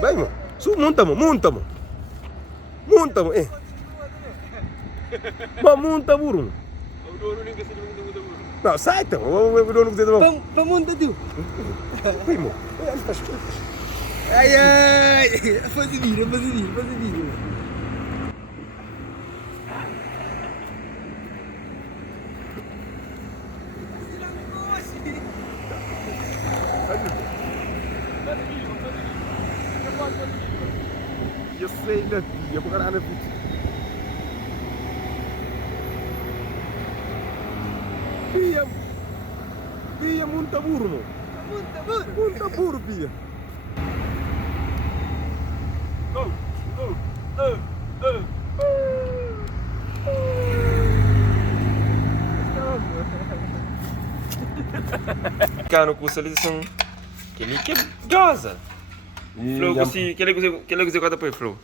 Bem, mo. Monta, mo. Eh. Mas monta, burung. Não, sai então. Eu não sei também. Pamunta tu. Bem, mo. Ai. Faz vídeo. Eu sei daqui, eu vou ganhar na pizza. Pia, monta burro, mo. Monta burro, pia. Cano com seleção que ele que goza. Flow que ele goza quando põe flow.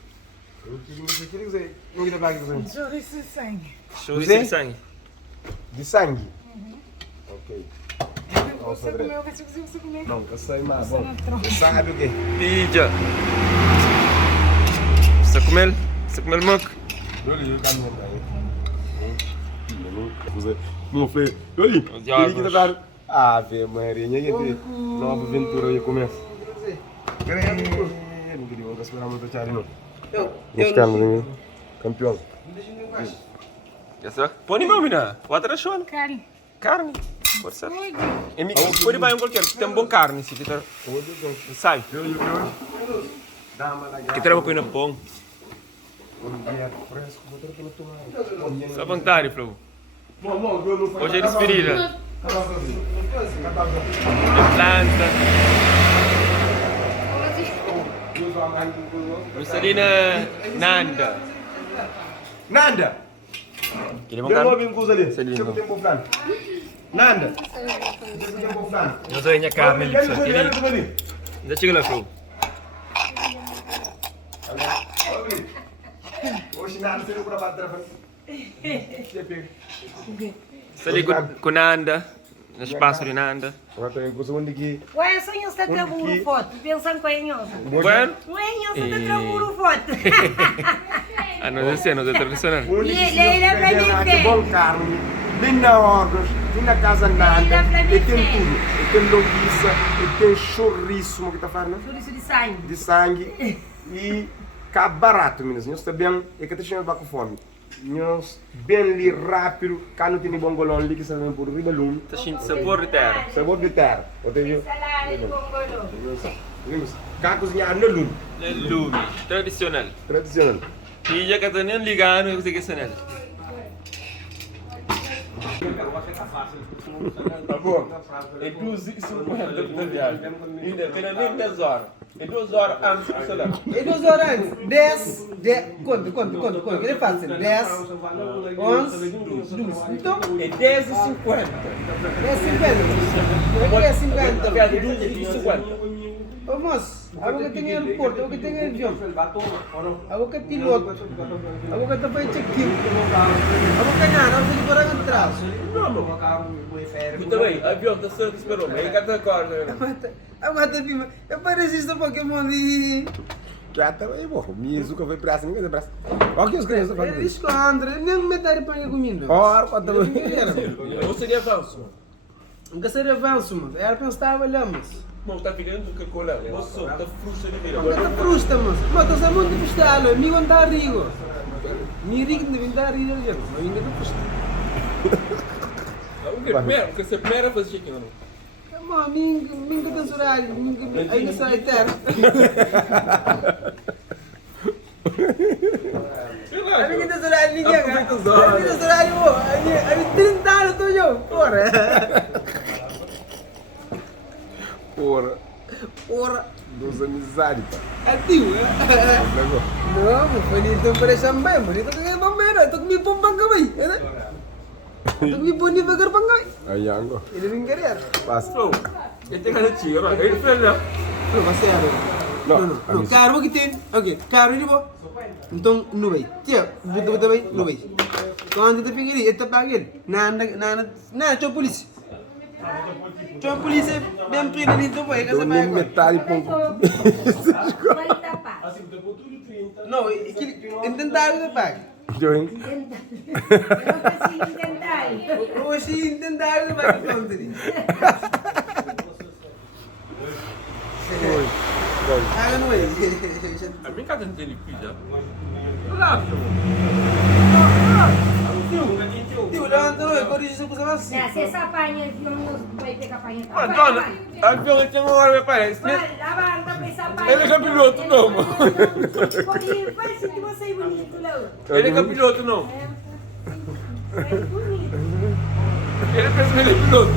Não quer pagar isso. Chouriço de sangue. Chouriço de sangue. De sangue? Ok. Você comeu, você comeu. Não, eu sei mais. Bom, você sabe o quê? Pija. Você comeu? Você comeu moco? Eu li o caminho aí. Não foi. Eu li. Ele que tá dando. Ave Maria, nova aventura aí começa. Não queria esperar muito a não. Nos canos, campeão. Quer ser? Põe meu mina. Outra show. Carne. Pode ser. Pode vai um qualquer. Tem bom carne se quiser. Sai. Que trava põe no pão. Só vontade, Flo. Hoje é despedida. Planta. Mussolina Nanda. Nanda! Queria Eu montar? não vi coisa ali. Deixa eu tempo fulano. Nanda! Deixa eu tempo fulano. Não sou minha carne ali. Já chega lá, Flo. Hoje nada, você não pode bater para Sali com Nanda. No espaço de Nanda. Agora tem coisa onde que. Ué, sonho está trabalhando foto, pensando com a enhosa. Bueno? Ué, enhosa está trabalhando foto. Ah, não sei, não é tradicional. Onde que ele é pra mim ver. bom carne, bem na Orgões, bem na casa Nanda, Ele é pra mim e tem ver. tudo. E tem lobiça, e tem chouriço, como que tá falando? Chouriço de sangue. De sangue. E cá barato, meninas. Nós também, é que te chama com fome. Nós bem ali rápido, cá não tem bongolão ali que se vem por ribalum. Está cheio de sabor de terra. Sabor de terra. Você viu? Salada de bongolô. Vimos? Cá cozinhar no lume. Lume. Tradicional. Tradicional. E já que estou nem ligando, eu sei que é sanel. Tá bom? É 2h50 da viagem. Ainda tem nem 10 horas. É 2 horas antes do celular. E 2 horas antes? 10. Conta. Que ele faz? 10, 11, 12. Então, É 10h50. 10,50. Como é que é 50? Viagem 2h50. Ô moço, a boca tem aeroporto, a boca tem avião. A boca tem piloto. A boca também check-in. A boca nada, a boca de baranga atrás. Muito bem, avião está certo, esperou. Aí cá está a corda. A boca viva. Eu pareço um Pokémon de... Já também, pô. Mizuka foi praça, ninguém tem praça. Olha que os crianças Ele fazem. esconde, nem me dá para comida. Ora, quanto também. Eu seria avanço. Nunca seria avanço, mano. Era pensar, olhamos. Não, está ficando Coca-Cola. Moço, está frusta de vida. Nunca te frustra, moço. Mas estás a muito frustrado, amigo anda a rigo. Mi rigo deve andar a rir, gente. Mas ainda não frustra. Primeiro, porque se primeiro faz check-in, não? Bom, minha das horário, ainda sai terra. A minha das horário, ninguém. A minha das horário, a minha 30 anos, estou eu. Porra. Dos amizades, pá. É tio, não, mas foi então parece bem, mas então que é bom mesmo, então que me põe banca bem, né? Então que me põe nível gar banca. Aí, ango. Ele vem querer. Passa. Ele tem que tirar, não? Ele fez não. Não, mas sério. Não, caro que tem. Ok, caro ele bom. Então, não vai. Tia, buta bem, não vai. Quando tu fica ali, ele paga ele. Nada, tchau polícia. Tchau polícia, bem preso ali, então vai. Dou nem metade, pão. tentar de pai. Join. Eu consigo tentar. Hoje tentar de pai pronto ali. Ah, não é. A mim cadê ele pizza? Lá, Tio, levanta não, corrige se você vai assim. Se essa apanha de um vai pegar apanha. Mas, dona, avião tem uma hora, me parece. Vai, levanta pra essa apanha. Ele já é piloto, não, mano. Faz que você é bonito, Léo. Ele é piloto, não. É bonito. Ele pensa que ele é piloto.